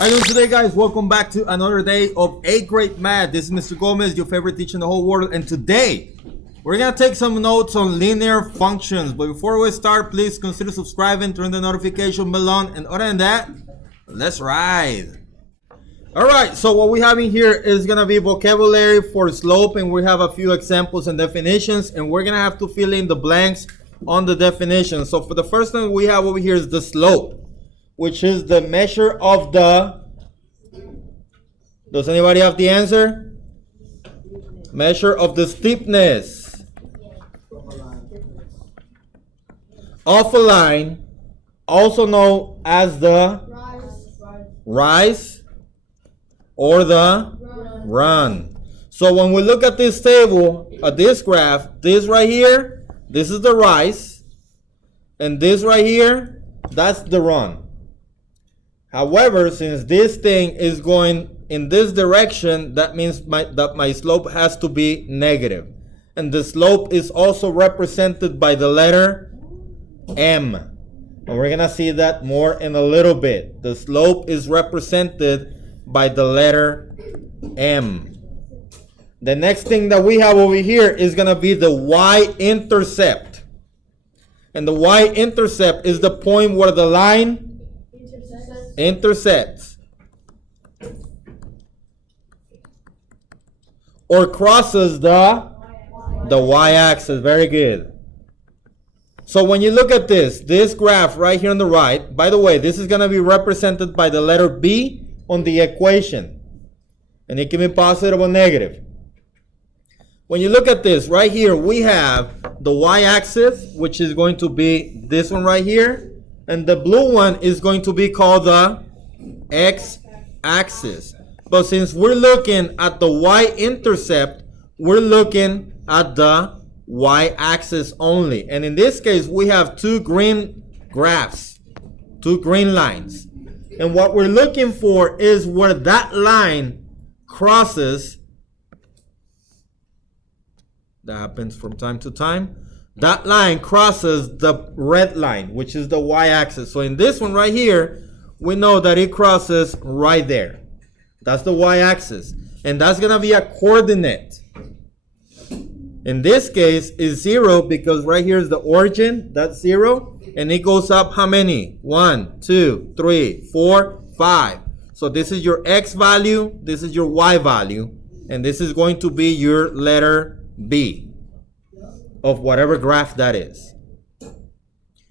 How you doing today, guys? Welcome back to another day of 8th grade math. This is Mr. Gomez, your favorite teacher in the whole world, and today we're gonna take some notes on linear functions. But before we start, please consider subscribing, turn the notification bell on, and other than that, let's ride. All right, so what we have in here is gonna be vocabulary for slope, and we have a few examples and definitions, and we're gonna have to fill in the blanks on the definition. So for the first thing we have over here is the slope, which is the measure of the, does anybody have the answer? Measure of the steepness of a line, also known as the rise or the run. So when we look at this table, at this graph, this right here, this is the rise, and this right here, that's the run. However, since this thing is going in this direction, that means that my slope has to be negative. And the slope is also represented by the letter M. And we're going to see that more in a little bit. The slope is represented by the letter M. The next thing that we have over here is going to be the y-intercept. And the y-intercept is the point where the line intersects or crosses the y-axis. Very good. So when you look at this graph right here on the right, by the way, this is going to be represented by the letter B on the equation, and it can be positive or negative. When you look at this right here, we have the y-axis, which is going to be this one right here. And the blue one is going to be called the x-axis. But since we're looking at the y-intercept, we're looking at the y-axis only. And in this case, we have two green graphs, two green lines. And what we're looking for is where that line crosses. That happens from time to time. That line crosses the red line, which is the y-axis. So in this one right here, we know that it crosses right there. That's the y-axis. And that's going to be a coordinate. In this case, is 0 because right here is the origin. That's 0. And it goes up how many? 1, 2, 3, 4, 5. So this is your x value. This is your y value. And this is going to be your letter B of whatever graph that is.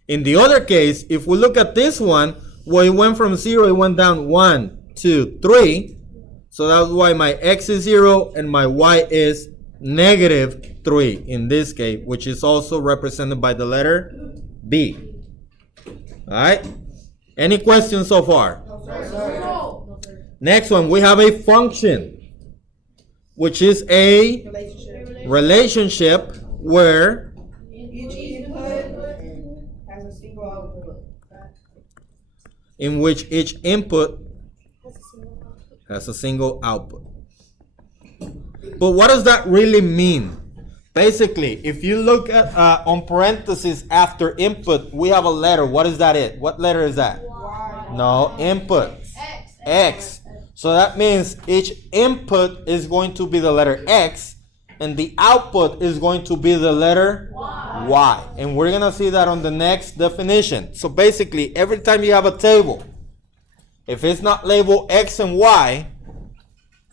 In the other case, if we look at this one, where it went from 0, it went down 1, 2, 3. So that's why my x is 0 and my y is negative 3 in this case, which is also represented by the letter B. All right? Any questions so far? No, sir. Next one, we have a function, which is a relationship where each input has a single output. In which each input has a single output. But what does that really mean? Basically, if you look at on parentheses after input, we have a letter. What is that? What letter is that? Y. No, input. X. So that means each input is going to be the letter X, and the output is going to be the letter Y. And we're going to see that on the next definition. So basically, every time you have a table, if it's not labeled X and Y,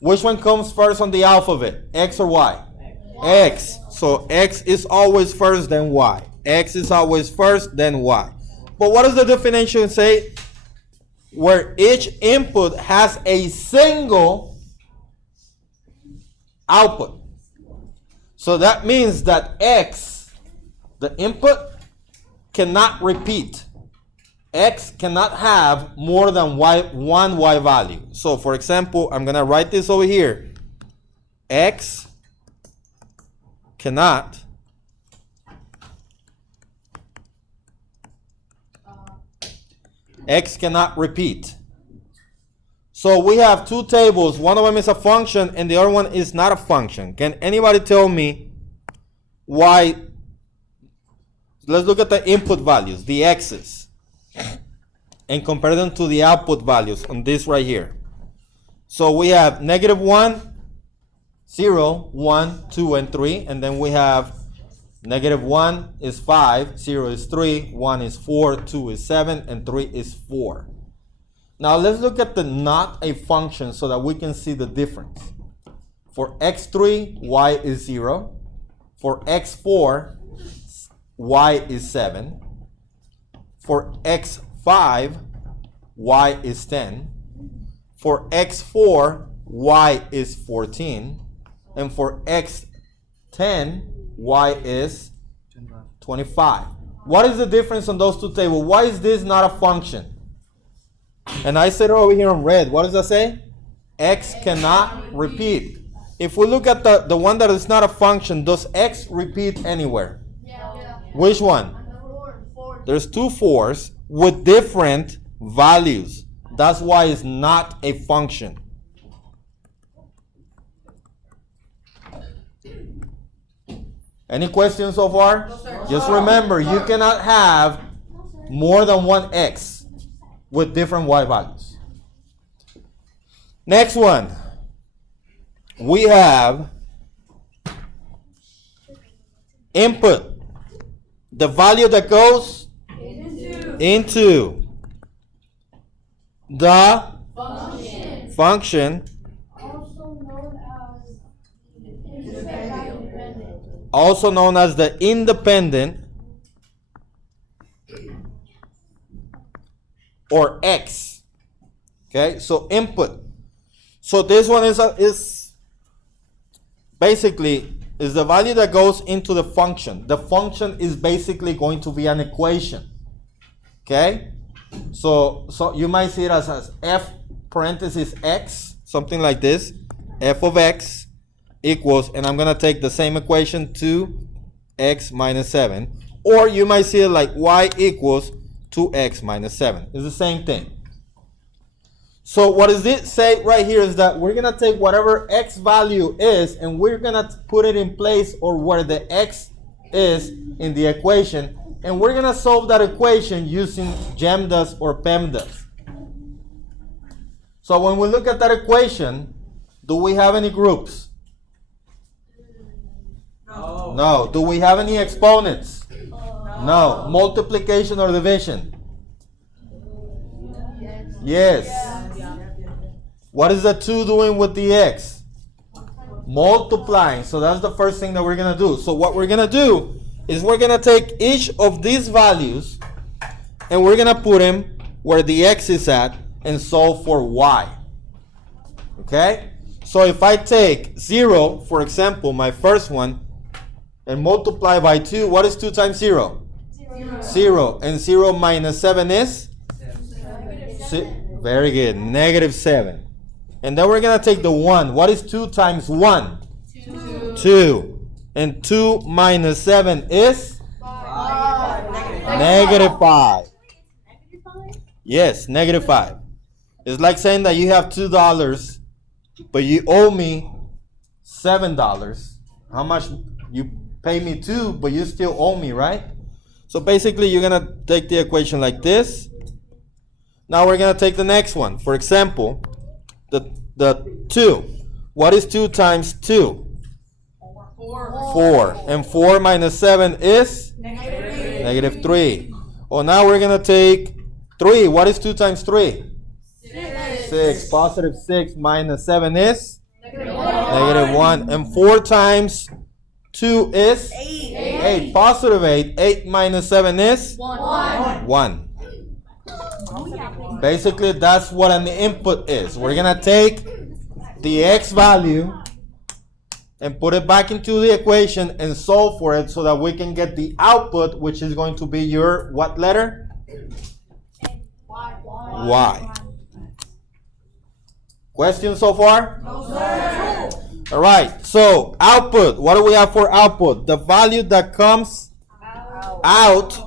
which one comes first on the alphabet? X or Y? X. So X is always first, then Y. X is always first, then Y. But what does the definition say? Where each input has a single output. So that means that X, the input, cannot repeat. X cannot have more than one Y value. So for example, I'm going to write this over here. X cannot repeat. So we have two tables. One of them is a function and the other one is not a function. Can anybody tell me why? Let's look at the input values, the x's. and compare them to the output values on this right here. So we have -1, 0, 1, 2, and 3, and then we have -1 is 5, 0 is 3, 1 is 4, 2 is 7, and 3 is 4. Now let's look at the not a function so that we can see the difference. For x3, y is 0. For x4, y is 7. For x5, y is 10. For x4, y is 14. And for x10, y is 25. What is the difference on those two tables? Why is this not a function? And I said over here in red, what does that say? X cannot repeat. If we look at the one that is not a function, does x repeat anywhere? Yeah. Which one? Four. There's two 4s with different values. That's why it's not a function. Any questions so far? No, sir. Just remember, you cannot have more than one x with different y values. Next one. We have input. The value that goes into the function. Also known as the independent or x. Okay, so input. So this one is basically is the value that goes into the function. The function is basically going to be an equation. Okay, so you might see it as f parenthesis x, something like this. F of x equals, and I'm going to take the same equation, 2x minus 7. Or you might see it like y equals 2x minus 7. It's the same thing. So what does it say right here is that we're going to take whatever x value is and we're going to put it in place or where the x is in the equation. And we're going to solve that equation using GEMDAS or PEMDAS. So when we look at that equation, do we have any groups? No. No. Do we have any exponents? No. Multiplication or division? Yes. What is the 2 doing with the x? Multiplying. So that's the first thing that we're going to do. So what we're going to do is we're going to take each of these values and we're going to put them where the x is at and solve for y. Okay? So if I take 0, for example, my first one, and multiply by 2, what is 2 times 0? 0. And 0 minus 7 is? Very good. -7. And then we're going to take the 1. What is 2 times 1? 2. And 2 minus 7 is? -5. Yes, -5. It's like saying that you have $2, but you owe me $7. How much? You pay me 2, but you still owe me, right? So basically, you're going to take the equation like this. Now we're going to take the next one. For example, the 2. What is 2 times 2? 4. And 4 minus 7 is? -3. Oh, now we're going to take 3. What is 2 times 3? 6. Positive 6 minus 7 is? -1. And 4 times 2 is? 8. Positive 8. 8 minus 7 is? 1. Basically, that's what an input is. We're going to take the x value and put it back into the equation and solve for it so that we can get the output, which is going to be your what letter? Y. Questions so far? No, sir. All right. So output. What do we have for output? The value that comes out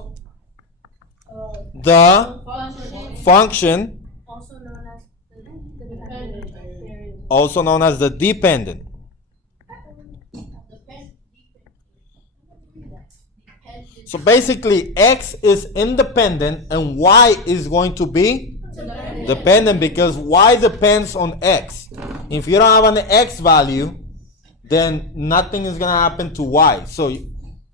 the function, also known as the dependent. So basically, X is independent and Y is going to be dependent because Y depends on X. If you don't have an X value, then nothing is going to happen to Y. So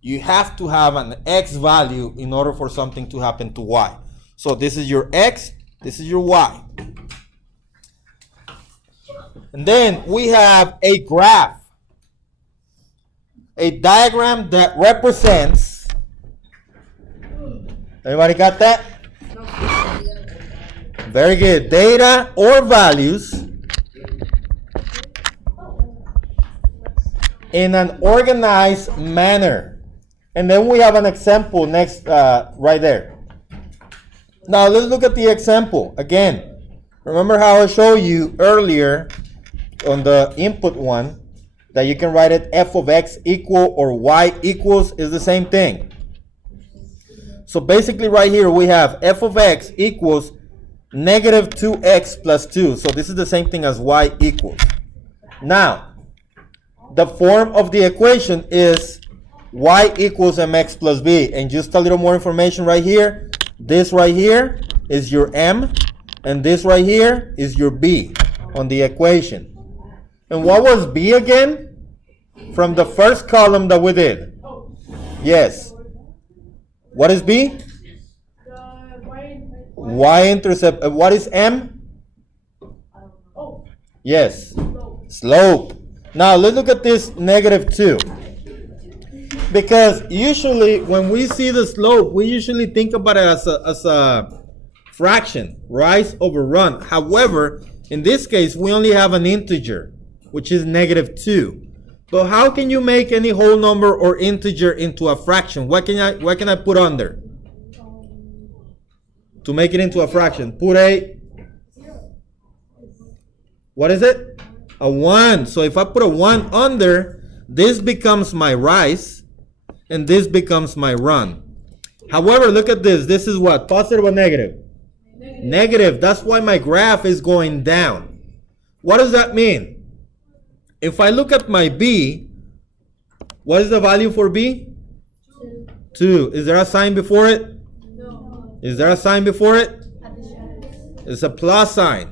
you have to have an X value in order for something to happen to Y. So this is your X, this is your Y. And then we have a graph, a diagram that represents, everybody got that? Very good. Data or values in an organized manner. And then we have an example next, right there. Now let's look at the example again. Remember how I showed you earlier on the input one that you can write it f of x equal or y equals is the same thing. So basically right here we have f of x equals negative 2x plus 2. So this is the same thing as y equals. Now, the form of the equation is y equals mx plus b. And just a little more information right here. This right here is your m, and this right here is your b on the equation. And what was b again? From the first column that we did. Yes. What is b? Y-intercept. What is m? Yes. Slope. Now let's look at this negative 2. Because usually when we see the slope, we usually think about it as a fraction, rise over run. However, in this case, we only have an integer, which is negative 2. But how can you make any whole number or integer into a fraction? What can I put under to make it into a fraction? Put a, what is it? A 1. So if I put a 1 under, this becomes my rise, and this becomes my run. However, look at this. This is what? Positive or negative? Negative. That's why my graph is going down. What does that mean? If I look at my b, what is the value for b? 2. Is there a sign before it? No. Is there a sign before it? It's a plus sign.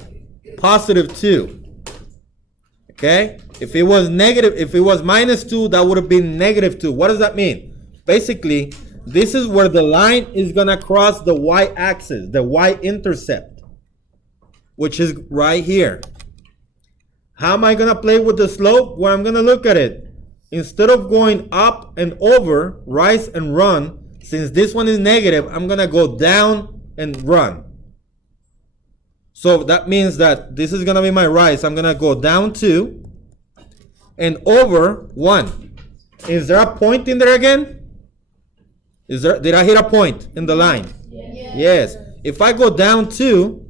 Positive 2. Okay? If it was negative, if it was minus 2, that would have been negative 2. What does that mean? Basically, this is where the line is going to cross the y-axis, the y-intercept, which is right here. How am I going to play with the slope? Well, I'm going to look at it. Instead of going up and over, rise and run, since this one is negative, I'm going to go down and run. So that means that this is going to be my rise. I'm going to go down 2 and over 1. Is there a point in there again? Did I hit a point in the line? Yes. Yes. If I go down 2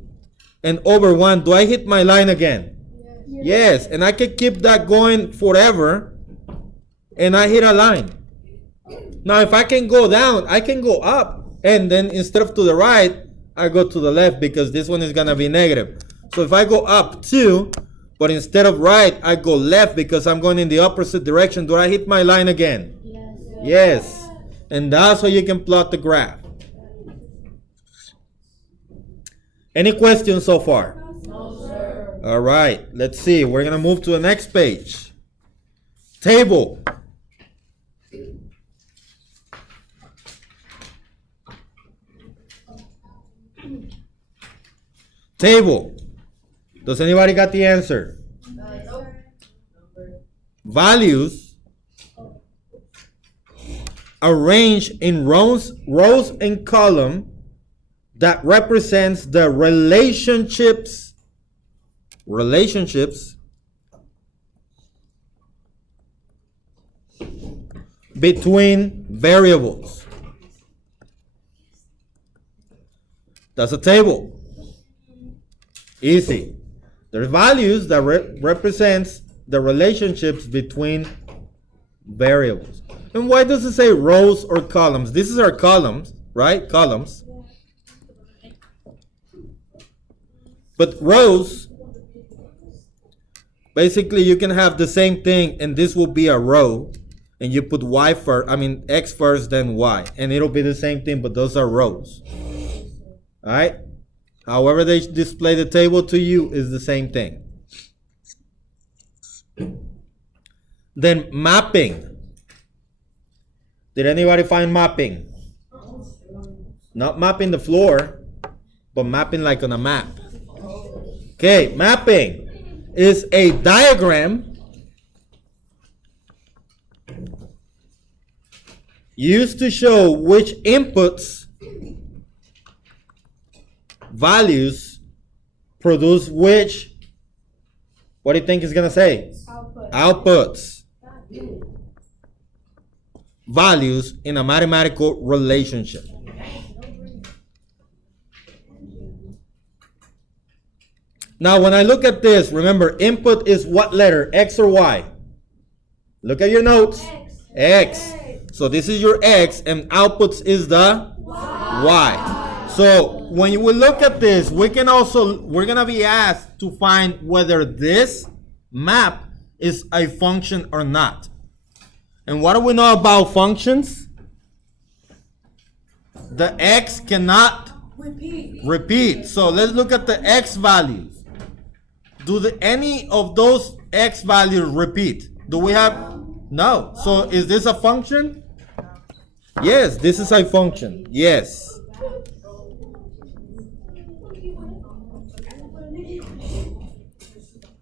and over 1, do I hit my line again? Yes. And I can keep that going forever and I hit a line. Now if I can go down, I can go up, and then instead of to the right, I go to the left because this one is going to be negative. So if I go up 2, but instead of right, I go left because I'm going in the opposite direction, do I hit my line again? Yes. Yes. And that's how you can plot the graph. Any questions so far? No, sir. All right. Let's see. We're going to move to the next page. Table. Table. Does anybody got the answer? No. Values arranged in rows and column that represents the relationships between variables. That's a table. Easy. There are values that represents the relationships between variables. And why does it say rows or columns? This is our columns, right? Columns. But rows, basically you can have the same thing and this will be a row. and you put y first, x first, then y, and it'll be the same thing, but those are rows. All right? However they display the table to you is the same thing. Then mapping. Did anybody find mapping? Not mapping the floor, but mapping like on a map. Okay, mapping is a diagram used to show which inputs values produce which, what do you think it's going to say? Outputs. Values in a mathematical relationship. Now, when I look at this, remember, input is what letter? X or Y? Look at your notes. X. So this is your X, and outputs is the Y. So when you will look at this, we're going to be asked to find whether this map is a function or not. And what do we know about functions? The X cannot repeat. So let's look at the X values. Do any of those X values repeat? Do we have? No. So is this a function? Yes, this is a function. Yes.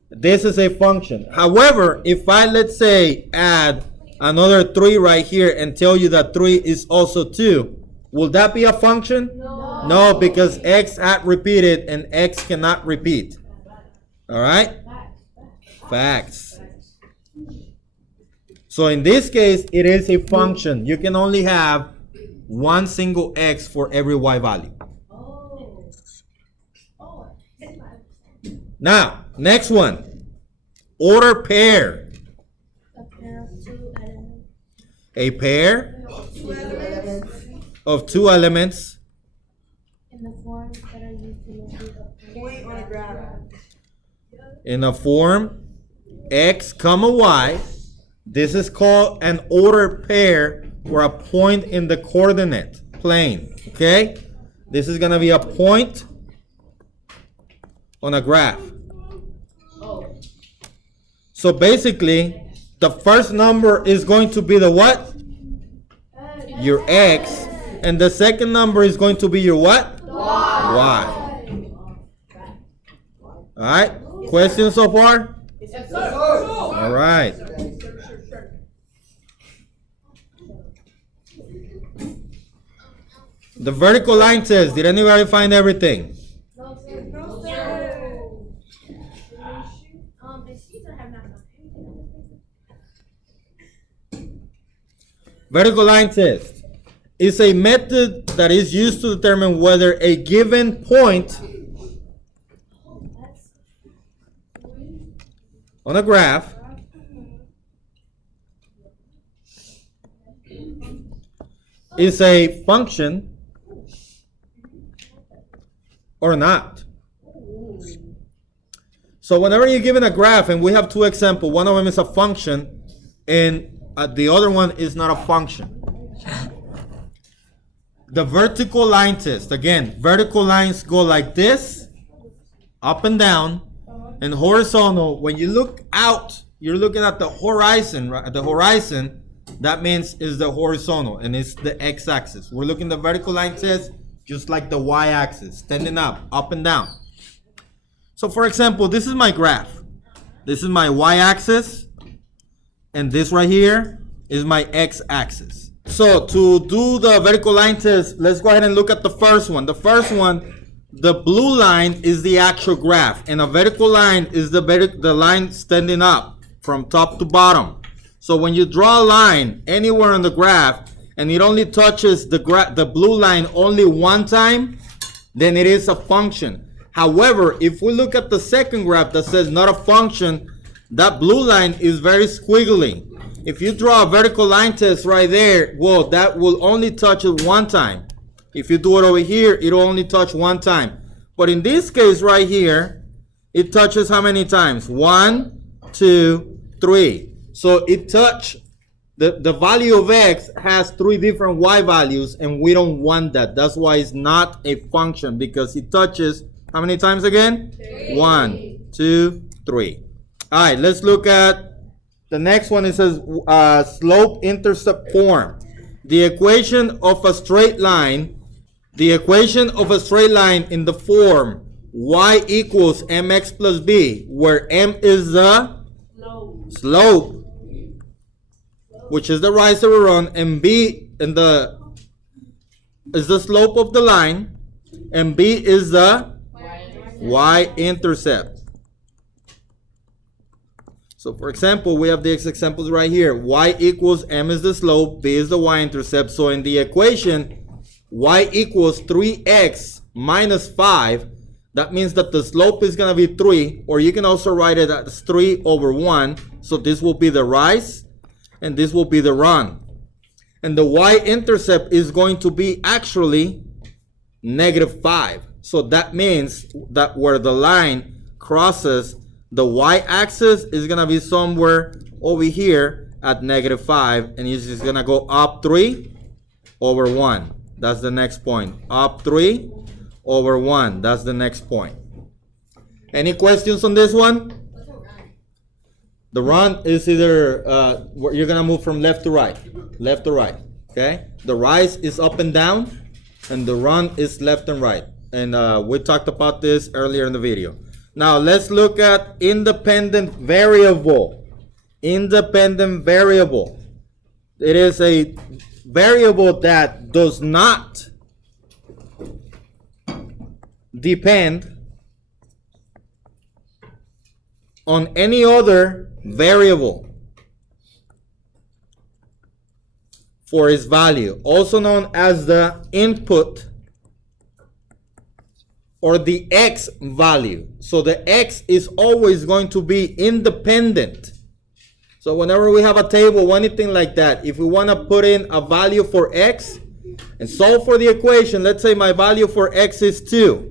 This is a function. However, if I, let's say, add another 3 right here and tell you that 3 is also 2, will that be a function? No. No, because X had repeated and X cannot repeat. All right? Facts. So in this case, it is a function. You can only have one single X for every Y value. Now, next one. Order pair. A pair of two elements in the form that are used to locate a point on a graph. In a form X, Y. This is called an ordered pair or a point in the coordinate plane. Okay? This is going to be a point on a graph. So basically, the first number is going to be the what? Your X. And the second number is going to be your what? Y. All right? Questions so far? Yes, sir. All right. The vertical line test. Did anybody find everything? No, sir. No, sir. Vertical line test is a method that is used to determine whether a given point on a graph is a function or not. So whenever you're given a graph, and we have two examples, one of them is a function and the other one is not a function. The vertical line test, again, vertical lines go like this, up and down, and horizontal, when you look out, you're looking at the horizon, right? At the horizon, that means is the horizontal, and it's the x-axis. We're looking at the vertical line test just like the y-axis, standing up and down. So for example, this is my graph. This is my y-axis, and this right here is my x-axis. So to do the vertical line test, let's go ahead and look at the first one. The first one, the blue line is the actual graph, and a vertical line is the line standing up from top to bottom. So when you draw a line anywhere on the graph and it only touches the blue line only one time, then it is a function. However, if we look at the second graph that says not a function, that blue line is very squiggly. If you draw a vertical line test right there, well, that will only touch it one time. If you do it over here, it'll only touch one time. But in this case right here, it touches how many times? 1, 2, 3. So it touched the value of x has 3 different y values, and we don't want that. That's why it's not a function, because it touches how many times again? 3. 1, 2, 3. All right, let's look at the next one. It says slope intercept form. The equation of a straight line in the form y equals mx plus b, where m is the slope, which is the rise or run, and b is the slope of the line, and b is the y-intercept. So for example, we have these examples right here. Y equals m is the slope, b is the y-intercept. So in the equation, y equals 3x minus 5. That means that the slope is going to be 3, or you can also write it as 3 over 1. So this will be the rise, and this will be the run. And the y-intercept is going to be actually -5. So that means that where the line crosses the y-axis is going to be somewhere over here at -5, and it's just going to go up 3 over 1. That's the next point. Up 3 over 1. That's the next point. Any questions on this one? The run is either you're gonna move from left to right, okay? The rise is up and down, and the run is left and right. And we talked about this earlier in the video. Now let's look at independent variable. Independent variable. It is a variable that does not depend on any other variable for its value, also known as the input or the x value. So the x is always going to be independent. So whenever we have a table or anything like that, if we want to put in a value for x and solve for the equation, let's say my value for x is 2.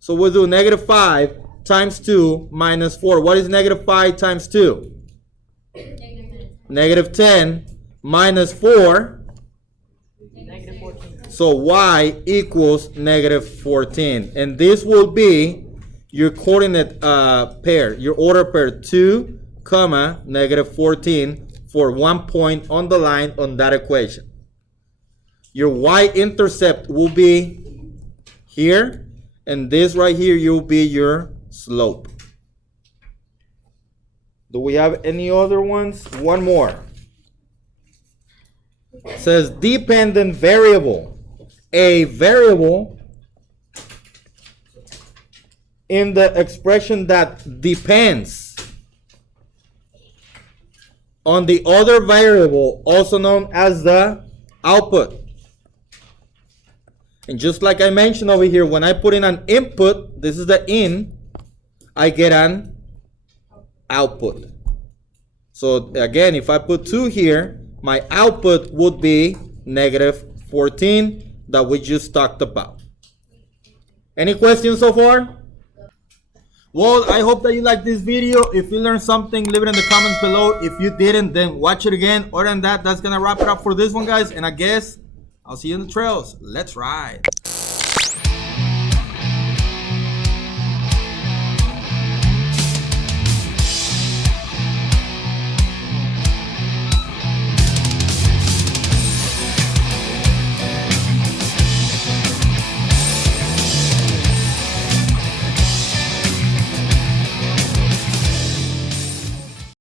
So we'll do -5 times 2 minus 4. What is -5 times 2? -10 minus 4. So y equals -14. And this will be your coordinate pair, your order pair 2, comma, -14 for 1 point on the line on that equation. Your y-intercept will be here. And this right here, you'll be your slope. Do we have any other ones? One more. It says dependent variable. A variable in the expression that depends on the other variable, also known as the output. And just like I mentioned over here, when I put in an input, this is the in, I get an output. So again, if I put 2 here, my output would be -14 that we just talked about. Any questions so far? Well, I hope that you liked this video. If you learned something, leave it in the comments below. If you didn't, then watch it again. Other than that, that's going to wrap it up for this one, guys. And I guess I'll see you in the trails. Let's ride.